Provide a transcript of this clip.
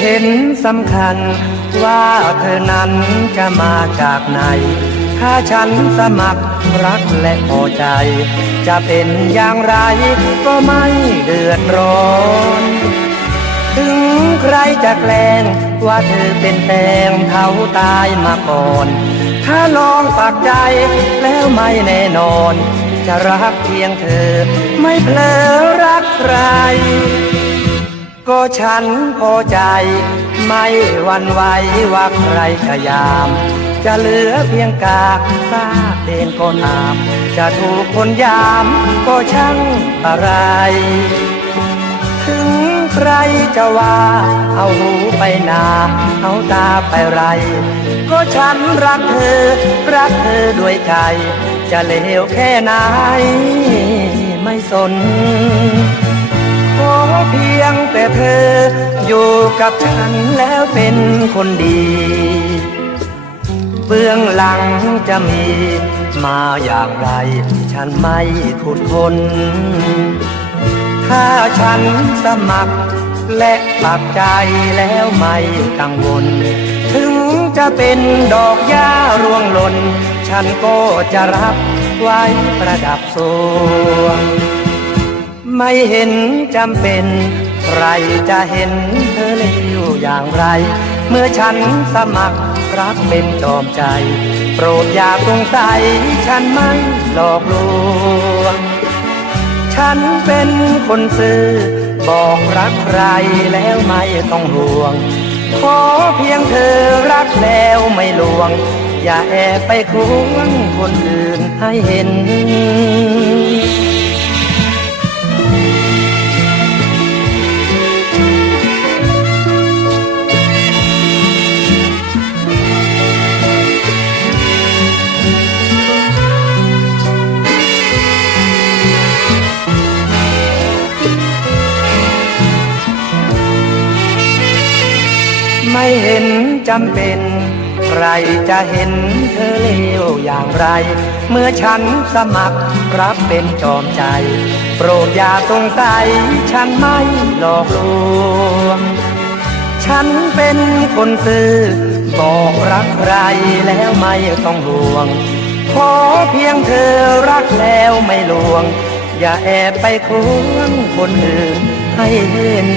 เห็นสำคัญ ว่าเธอนั้นจะมาจากไหน ถ้าฉันสมัครรักและพอใจ จะเป็นอย่างไรก็ไม่เดือดร้อนถึงใครจะแกล้งว่าเธอเป็นแตงเขาตายมาก่อน ถ้าลองปากใจแล้วไม่แน่นอน จะรักเพียงเธอ ไม่เพลอรักใคร ก็ฉันพอใจ ไม่หวันไหวว่าใครจะยาม จะเหลือเพียงกากซากเดนก็ตาม จะถูกคนยามก็ช่างอะไร ถึงใครจะว่าเอาหูไปนา เอาตาไปไร ก็ฉันรักเธอ รักเธอด้วยใจ จะเลวแค่ไหนไม่สน เพียงแต่เธอ อยู่กับฉันแล้วเป็นคนดี เบื้องหลังจะมีมาอย่างไร ฉันไม่พูดคน ถ้าฉันสมัครและปักใจแล้วไม่กังวล ถึงจะเป็นดอกหญ้าร่วงหล่น ฉันก็จะรับไว้ประดับสวง ไม่เห็นจำเป็น ใครจะเห็นเธอเลวอย่างไร เมื่อฉันสมัครรักเป็นจอมใจ โปรดอย่าสงสัยฉันไม่หลอกลวง ฉันเป็นคนซื่อ บอกรักใครแล้วไม่ต้องห่วง ขอเพียงเธอรักแล้วไม่ลวง อย่าแอบไปควงคนอื่นให้เห็น ไม่เห็นจำเป็น ใครจะเห็นเธอเลวอย่างไร เมื่อฉันสมัครรับเป็นจอมใจ โปรดอย่าสงสัยฉันไม่หลอกลวง ฉันเป็นคนซื่อบอกรักใครแล้วไม่ต้องห่วง ขอเพียงเธอรักแล้วไม่ลวง อย่าแอบไปควงคนอื่นให้เห็น